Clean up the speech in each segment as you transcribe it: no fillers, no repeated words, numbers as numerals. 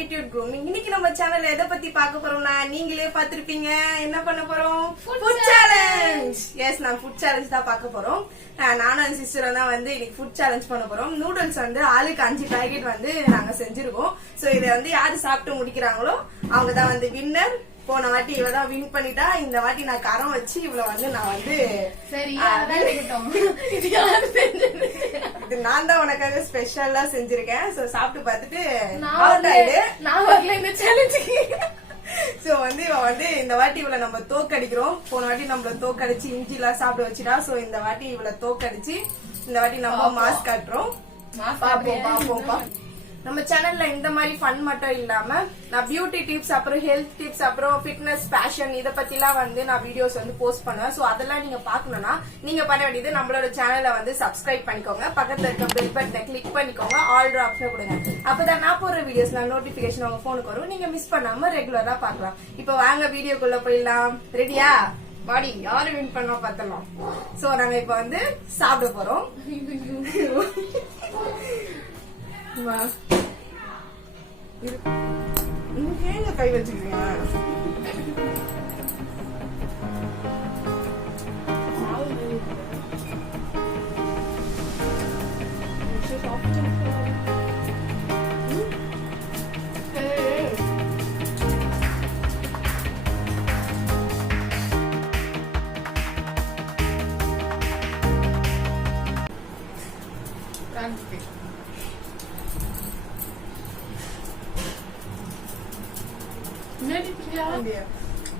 attitude grooming. இன்னைக்கு நம்ம சேனல்ல எதை பத்தி பார்க்க போறோம்னா நீங்களே பாத்திருப்பீங்க. என்ன பண்ண போறோம்? Food challenge. எஸ், நான் ஃபுட் சேலஞ்ச் தான் பார்க்க போறோம். நானும் என் சிஸ்டரும் தான் வந்து இன்னைக்கு ஃபுட் சேலஞ்ச் பண்ண போறோம். நூடுல்ஸ் வந்து ஆளுக்கு 5 பாக்கெட் வந்து நாங்க செஞ்சிருக்கோம். சோ இதை வந்து யாரு சாப்பிட்டு முடிக்கிறாங்களோ அவங்க தான் வந்து வின்னர். போன வாட்டி இவதான் வின் பண்ணிட்டா, இந்த வாட்டி நான் கரம் வச்சு இவள வந்து நான் வந்து இது நான் தான் உனக்காக ஸ்பெஷலா செஞ்சிருக்கேன். சோ சாப்பிட்டு பார்த்துட்டு சோ வந்து இவ வந்து இந்த வாட்டி இவள நம்ம தோக்கடிக்கிறோம். போன வாட்டி நம்மள தோக்கடிச்சு இஞ்சி எல்லாம் சாப்பிட வச்சுட்டா. சோ இந்த வாட்டி இவள தோக்கடிச்சு இந்த வாட்டி நம்ம மாஸ்க் காட்டுறோம். பாப்போம். நம்ம சேனல்ல இந்த மாதிரி ஃபன் மட்டும் இல்லாம நான் பியூட்டி டிப்ஸ், அப்புறம் ஹெல்த் டிப்ஸ், அப்புறம் ஃபிட்னஸ், ஃபேஷன் இத பத்தி எல்லாம் வந்து நான் வீடியோஸ் வந்து போஸ்ட் பண்ணுவேன். சோ அதெல்லாம் நீங்க பாக்கணும்னா நீங்க பண்ண வேண்டியது நம்மளோட சேனலை வந்து சப்ஸ்கிரைப் பண்ணிக்கோங்க. பக்கத்துல இருக்க பெல் பட்டனை கிளிக் பண்ணிக்கோங்க. ஆல் ஆப்ஷன் கொடுங்க. அப்பதான் நான் போடுற வீடியோஸ் நோட்டிபிகேஷன் உங்க போனுக்கு வரும். நீங்க மிஸ் பண்ணாம ரெகுலரா பாக்கலாம். இப்ப வாங்க வீடியோக்குள்ள போயிடலாம். ரெடியா? பாடி யாரு வின் பண்ணா பார்த்தலாம். சோ நாங்க இப்ப வந்து சாப்பிட போறோம். ஏங்க கை வச்சுக்கிறீங்க?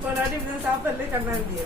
பொண்டாட்டி சாப்பிடல கண்ணாண்டிய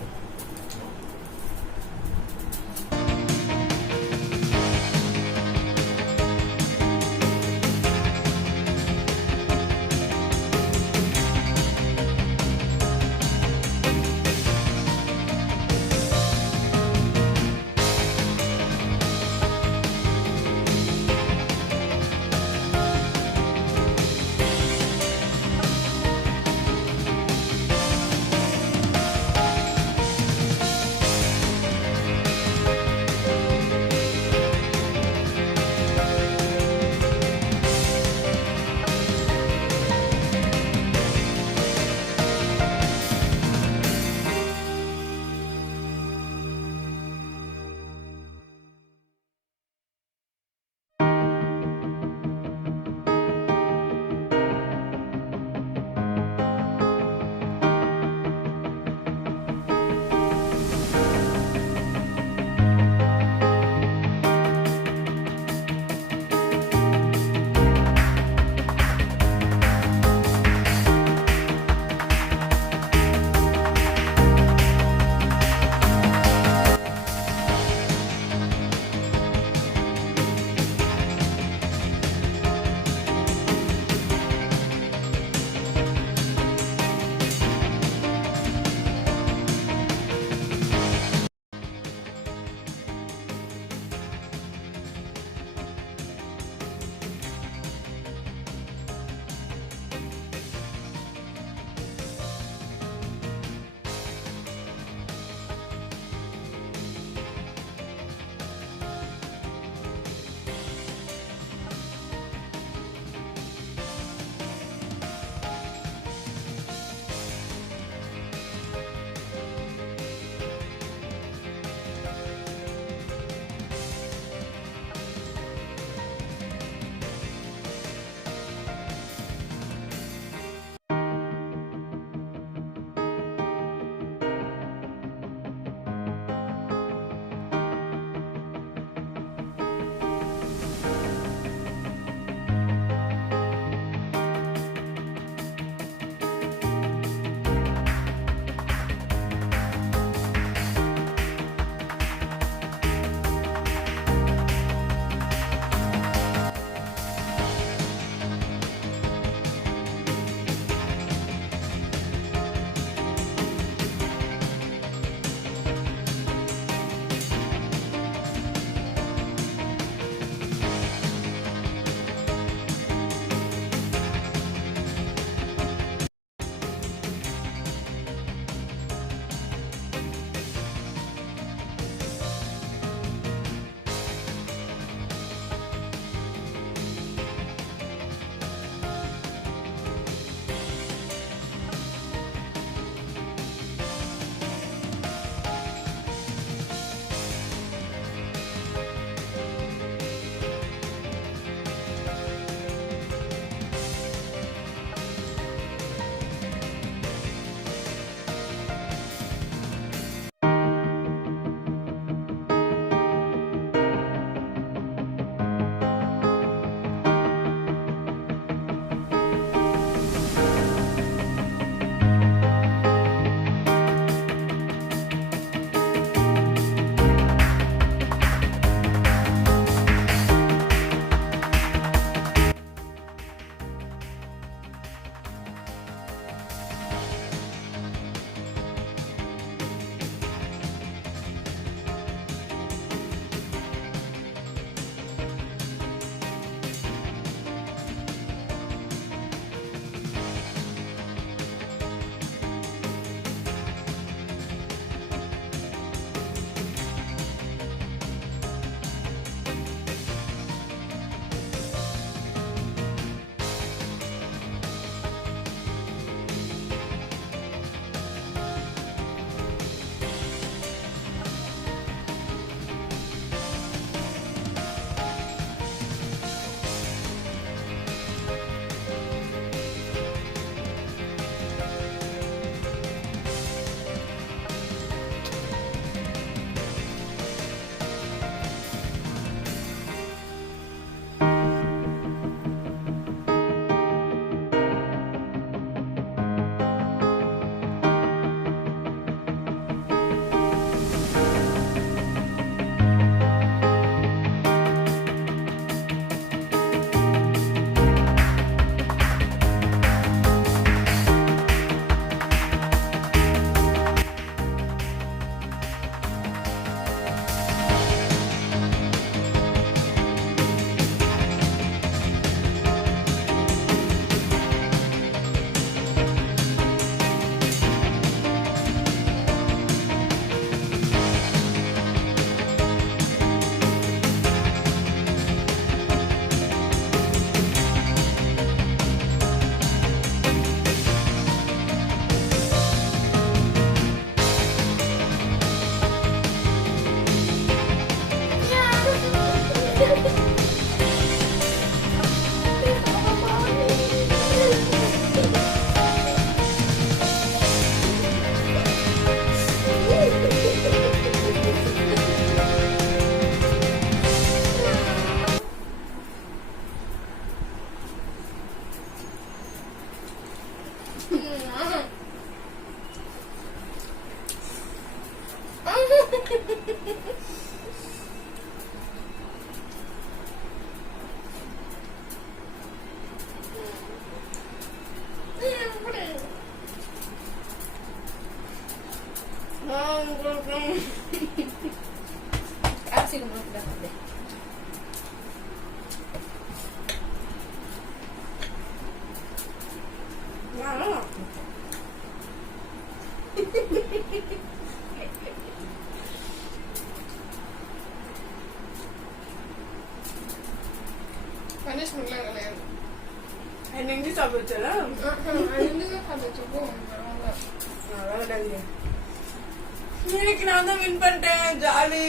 இன்னைக்கு நான் தான் வின் பண்ணிட்டேன். ஜாலி.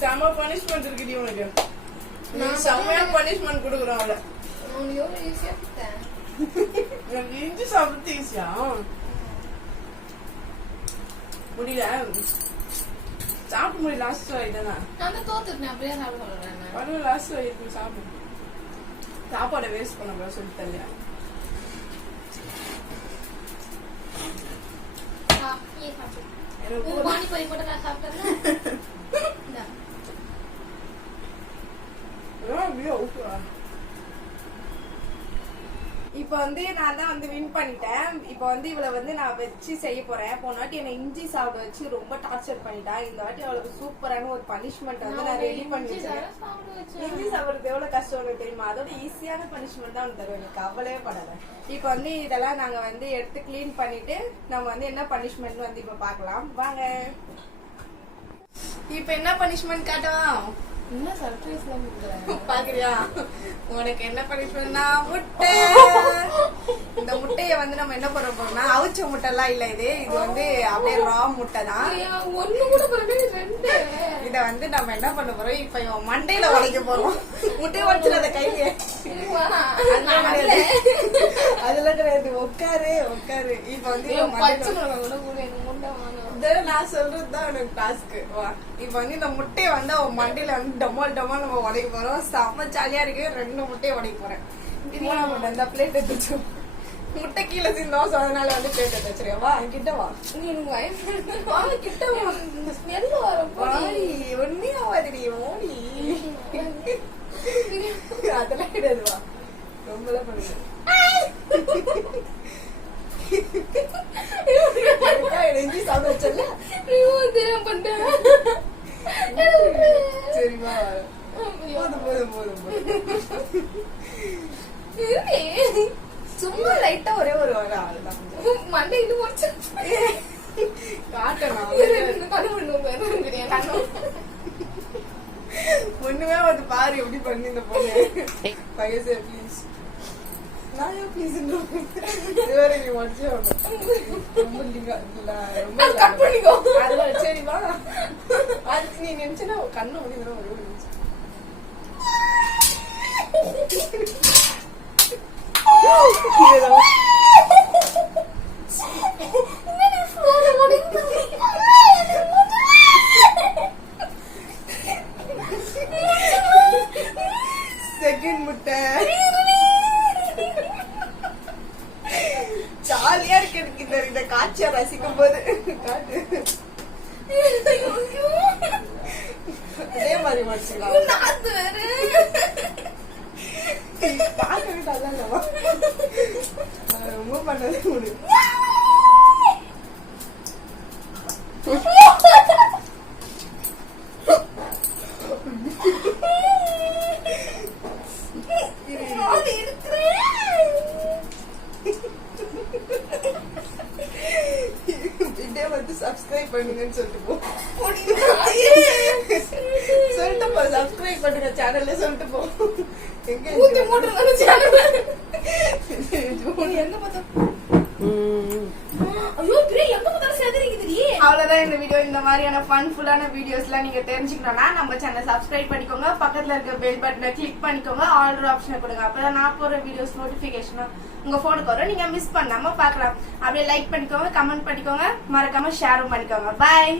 செம பனிஷ்மெண்ட் இருக்குடி உனக்கு. நான் செமையா பனிஷ்மெண்ட் கொடுக்குறேன் அவளை. எனக்கு இஞ்சி சாப்பிட்டு ஈஸியா முடியல. சாப்பிட முடியல. லாஸ்ட் ஆயிட்டேனா லாஸ்ட் ஆயிட்டு சாப்பிடு. சாப்பாடை வேஸ்ட் பண்ண சொல்லி தரலையா? இப்ப வந்து நான் தான் வந்து வின் பண்ணிட்டேன். இப்ப வந்து இவளை வந்து நான் வச்சு செய்ய போறேன். போன வாட்டி என்ன இஞ்சி சாப்பிட வச்சு ரொம்ப டார்ச்சர் பண்ணிட்டா. இந்த வாட்டி அவளுக்கு சூப்பரான ஒரு பனிஷ்மெண்ட் வந்து நான் ரெடி பண்ணி வச்சிருக்கேன். இஞ்சி சாப்பிடுறது எவ்வளவு கஷ்டம் தெரியுமா? அதோட ஈஸியான பனிஷ்மெண்ட் தான் அவனுக்கு தருவேன். எனக்கு கவலையே படாத. இப்ப வந்து இதெல்லாம் நாங்க வந்து எடுத்து கிளீன் பண்ணிட்டு நம்ம வந்து என்ன பனிஷ்மெண்ட் வந்து இப்ப பாக்கலாம் வாங்க. இப்ப என்ன பனிஷ்மெண்ட் காட்டவா? என்ன சர்ப்ரைஸ் பாக்குறியா? உனக்கு என்ன பனிஷ்மெண்ட்னா முட்டை. இந்த முட்டைய வந்து நம்ம என்ன பண்ண போறோம்னா அவிச்ச முட்டை எல்லாம் இல்ல, இது வந்து அப்படியே ரா முட்டை தான். இத வந்து நம்ம என்ன பண்ண போறோம், இப்ப இவன் மண்டையில உடைக்க போறோம். முட்டையை உடைச்சிடாத கையில. அதுல கிடையாது. உட்காரு உட்காரு. இப்ப வந்து நான் சொல்றதுதான் உனக்கு டாஸ்க். இப்ப வந்து இந்த முட்டையை வந்து அவன் மண்டையில வந்து டமால் டமால் நம்ம உடைக்க போறோம். செம்ம ஜாலியா இருக்கு. 2 முட்டையை உடைக்க போறேன். இந்த பிளேட் எடுத்து முட்டை கீழே சிந்தோம். அதனால வந்து பிளேட் எடுத்து வச்சிருக்கேன். வா கிட்ட வா. கிட்ட வா. ஒன்னே ஆவாதிரி ஓடி. அதெல்லாம் கிடையாது. வா ரொம்பதான் பண்ணுங்க. சரிமா போதும் போதும் சும்மா லைட்டா ஒரே ஒரு மண்டை இது ஒண்ணுமே வந்து பாரு எப்படி பண்ணி இந்த பொண்ணு. பையசே ப்ளீஸ். சரிமா அதுக்கு நீ நினைச்சுன்னா கண்ணு முடியும். செகண்ட் முட்டை ஜாலியா இருக்கு எனக்கு இந்த காட்சியை ரசிக்கும் போது. அதே மாதிரி மடிச்சுக்கலாம். பாக்கவே நல்லா ரொம்ப பண்ணதே முடியும். சப்ஸ்கிரைப் பண்ணுங்கன்னு சொல்லிட்டு போ. சொல்லிட்டு போ. சப்ஸ்கிரைப் பண்ணுங்க சேனல்ல சொல்லிட்டு போ. எங்க அவ்வளவுதான் இந்த வீடியோ. இந்த மாதிரியான ஃபன்ஃபுல்லான வீடியோஸ்லாம் நீங்க தெரிஞ்சுக்கணும்னா நம்ம சேனல் சப்ஸ்கிரைப் பண்ணிக்கோங்க. பக்கத்துல இருக்க பெல் பட்டனை கிளிக் பண்ணிக்கோங்க. ஆல் ஆப்ஷனை கொடுங்க. அப்பதான் நான் போற வீடியோஸ் நோட்டிபிகேஷன் உங்க போனுக்கு வரும். நீங்க மிஸ் பண்ணாம பாக்கலாம். அப்படியே லைக் பண்ணிக்கோங்க, கமெண்ட் பண்ணிக்கோங்க, மறக்காம ஷேரும் பண்ணிக்கோங்க. பாய்.